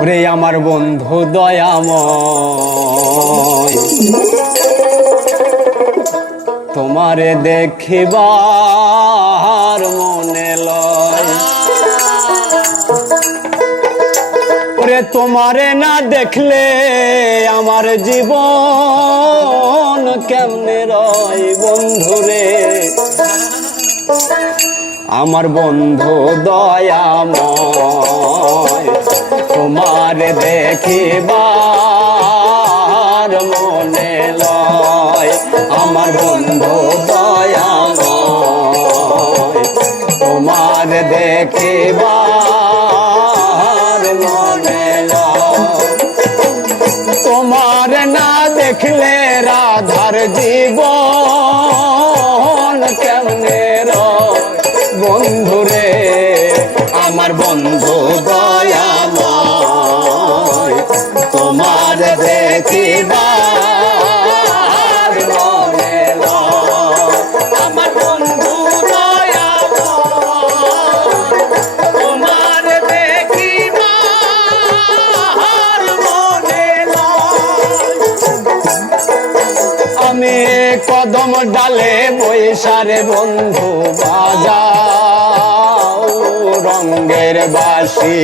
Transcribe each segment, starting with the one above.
ওরে আমার বন্ধু দয়াময়, তোমারে দেখিবার মনে লয়। ওরে তোমারে না দেখলে আমার জীবন কেমনে রয় বন্ধুরে, আমার বন্ধু দয়াময়, তোমারে দেখিবার মনে লয়। আমার বন্ধু দয়াময়, তোমারে দেখিবার মনে লয়। তোমার না দেখলে রাধার জীবন কেমনে রয় বন্ধুরে, আমার বন্ধু দয়াময়, তোমার দেখিবার মনে লয়। আমার বন্ধু দয়াময়, তোমার দেখিবার মনে লয়। আমি কদম ডালে বৈশারে বন্ধু বাজাও রঙের বাঁশি,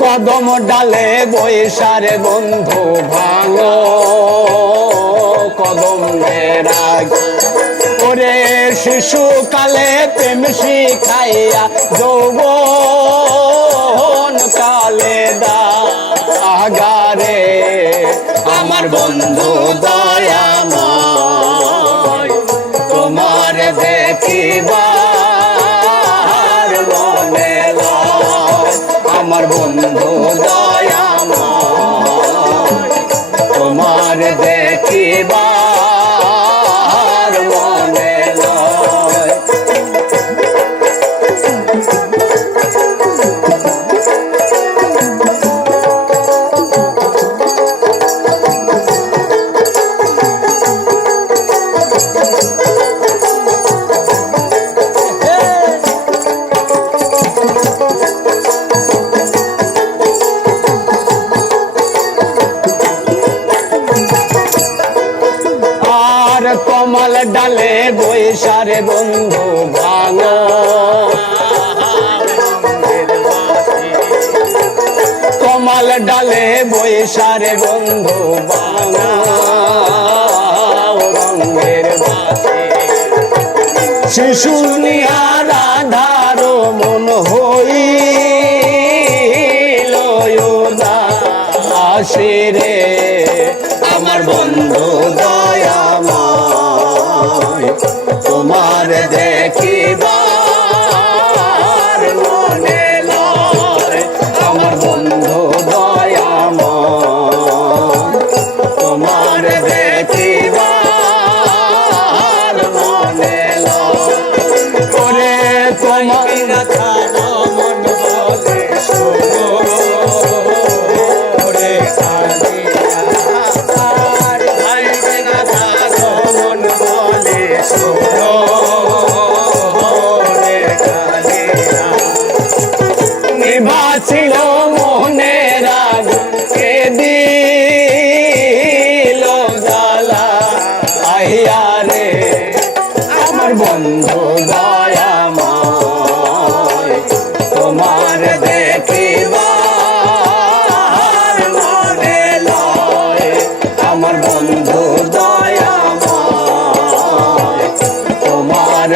কদম ডালে বৈশারে বন্ধু ভাঙো কদমের আগে। ওরে শিশুকালে প্রেম শিখাইয়া যৌবন কালে দাগারে, আমার বন্ধু দয়াময়, তোমার দেখিবার মনে লয়। আমার বন্ধু দয়াময়, তোমার দেখিবার মনে লয়। কমল ডালে বৈশারে বন্ধু ভাঙো, কমল ডালে বৈশারে বন্ধু ভাঙো রঙের বাঁশি। শিশু নিয়া রাধার মন হইল উদাসী রে, আমার বন্ধু দয়াময়, তোমার দেখিবার মনে লয়। আমার বন্ধু দয়াময়, তোমার দেখিবার মনে লয়। ওরে তোমার কথা মন বলে শোনো রে কালিয়া, নিভাছিল মোহনের আগুন কে দিল জ্বালা আহিয়া রে, আমার বন্ধু দয়াময়, তোমার দেখিবার মনে লয়। আমার বন্ধু দয়াময়, তোমার